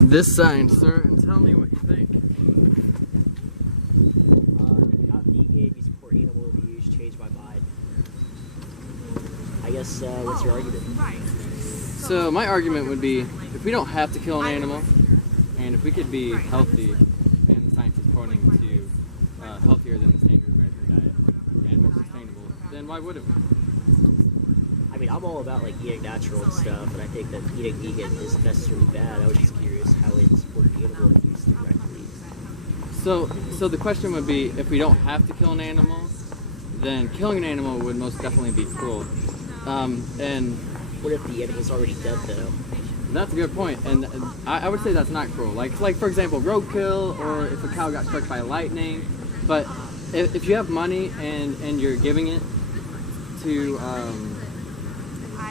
this sign, sir, and tell me what you think. Not vegan, you support animal abuse, change my mind. I guess, what's your argument? So my argument would be, if we don't have to kill an animal, and if we could be healthy, and the science is pointing to healthier than the standard American diet, and more sustainable, then why wouldn't we? I mean, I'm all about like eating natural and stuff, and I think that eating vegan isn't necessarily bad. I was just curious how it supported animal abuse directly. So the question would be, if we don't have to kill an animal, then killing an animal would most definitely be cruel. And what if the animal's already dead, though? that's a good point, and I would say that's not cruel. Like for example, roadkill, or if a cow got struck by lightning. But if you have money and you're giving it to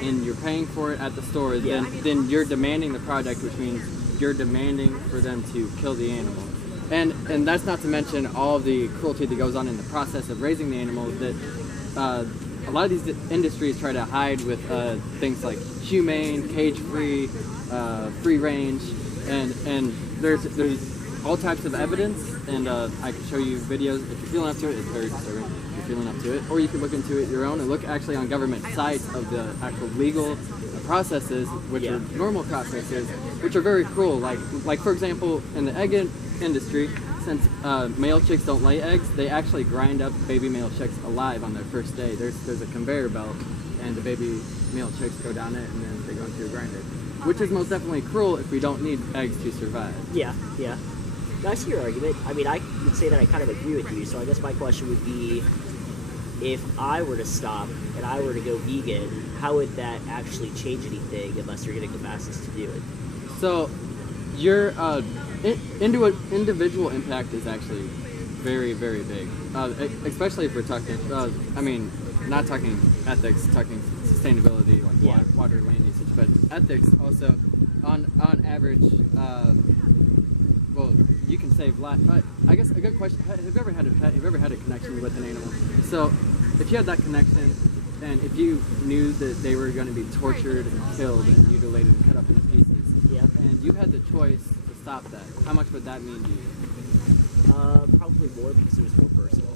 and you're paying for it at the store, then you're demanding the product, which means you're demanding for them to kill the animal. And that's not to mention all of the cruelty that goes on in the process of raising the animal that a lot of these industries try to hide with things like humane, cage-free, free range, and there's all types of evidence, and I can show you videos if you're feeling up to it. It's very disturbing if you're feeling up to it, or you can look into it your own and look actually on government sites of the actual legal processes, which are normal processes, which are very cruel. Like for example, in the egg industry, since male chicks don't lay eggs, they actually grind up baby male chicks alive on their first day. There's a conveyor belt, and the baby male chicks go down it, and then they go into a grinder, which is most definitely cruel if we don't need eggs to survive. Yeah. I see your argument. I mean, I would say that I kind of agree with you, so I guess my question would be, if I were to stop and I were to go vegan, how would that actually change anything unless you're getting the masses to do it? So your individual impact is actually very, very big, especially if we're talking, I mean, not talking ethics, talking sustainability, like water, land usage, but ethics also. On average, well, you can save lives. I guess a good question, have you ever had a pet? Have you ever had a connection with an animal? So if you had that connection, and if you knew that they were going to be tortured and killed and mutilated and cut up into pieces, and you had the choice to stop that, how much would that mean to you? Probably more, because it was more personal.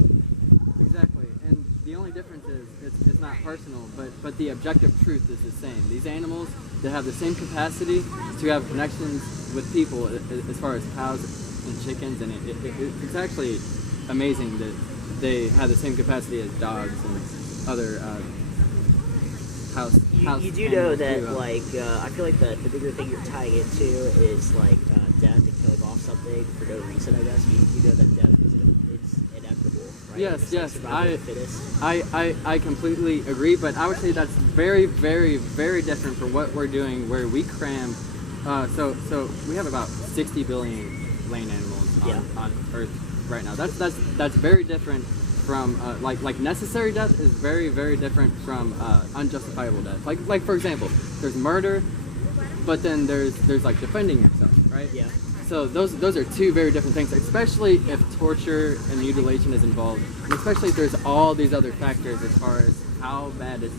Exactly, and the only difference is it's not personal, but the objective truth is the same. These animals, they have the same capacity to have connections with people as far as cows and chickens, and it's actually amazing that they have the same capacity as dogs and other house You do know that, like, I feel like the bigger thing you're tying into is, like, death and killing off something for no reason, I guess. You know that death is inevitable, right? Yes, Like I completely agree, but I would say that's very, very, very different from what we're doing, where we cram. So we have about 60 billion land animals on Earth right now. That's very different from like necessary death is very, very different from unjustifiable death. Like for example, there's murder, but then there's like defending yourself, right? Yeah. So those are two very different things, especially if torture and mutilation is involved, and especially if there's all these other factors as far as how bad it's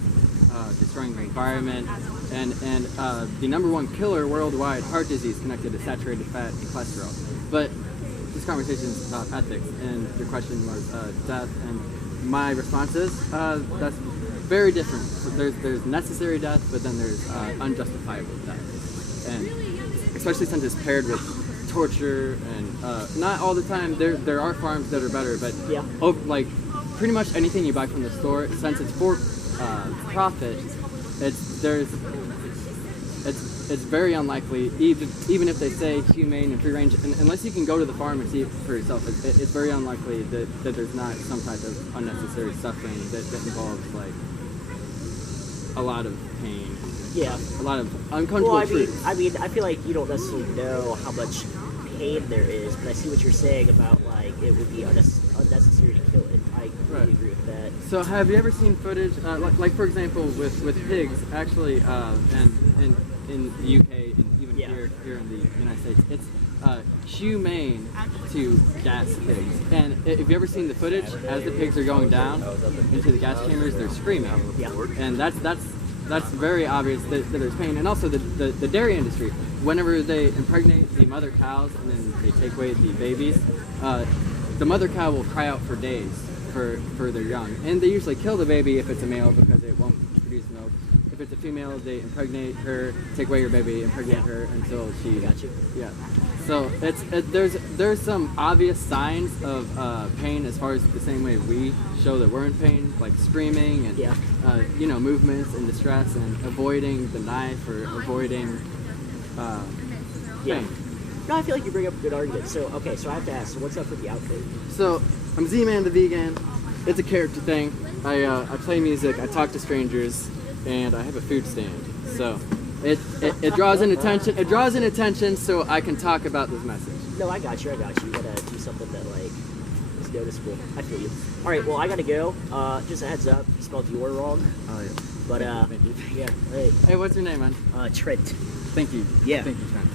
destroying the environment, and the #1 killer worldwide, heart disease, connected to saturated fat and cholesterol. But this conversation is about ethics, and your question was death, and my response is that's very different. So there's necessary death, but then there's unjustifiable death, and especially since it's paired with torture, and not all the time. There are farms that are better, but like pretty much anything you buy from the store, since it's for profit, it's very unlikely, even if they say humane and free range, unless you can go to the farm and see it for yourself, it's very unlikely that there's not some type of unnecessary suffering that involves like a lot of pain. Yeah. A lot of uncomfortable truth. I mean, I feel like you don't necessarily know how much pain there is, but I see what you're saying about, like, it would be unnecessary to kill it. I completely agree with that. So have you ever seen footage, like for example, with pigs, actually, and in the UK and even here in the United States, it's humane to gas pigs. And if you ever seen the footage, as the pigs are going down into the gas chambers, they're screaming. Yeah. And that's That's very obvious that there's pain. And also the dairy industry. Whenever they impregnate the mother cows and then they take away the babies, the mother cow will cry out for days for their young. And they usually kill the baby if it's a male because it won't produce milk. If it's a female, they impregnate her, take away your baby, impregnate her until she. Got you. Yeah. So there's some obvious signs of pain as far as the same way we show that we're in pain, like screaming and you know, movements and distress and avoiding the knife or avoiding pain. No, I feel like you bring up a good argument. So okay, so I have to ask, so what's up with the outfit? So I'm Z-Man the vegan. It's a character thing. I play music, I talk to strangers, and I have a food stand. So it draws in attention. It draws in attention so I can talk about this message. No, I got you. You gotta do something that like is noticeable. I feel you. All right, well I gotta go. Just a heads up, you spelled your wrong. Oh yeah. But Thank you. yeah. Right. Hey, what's your name, man? Trent. Thank you. Yeah. Thank you, Trent.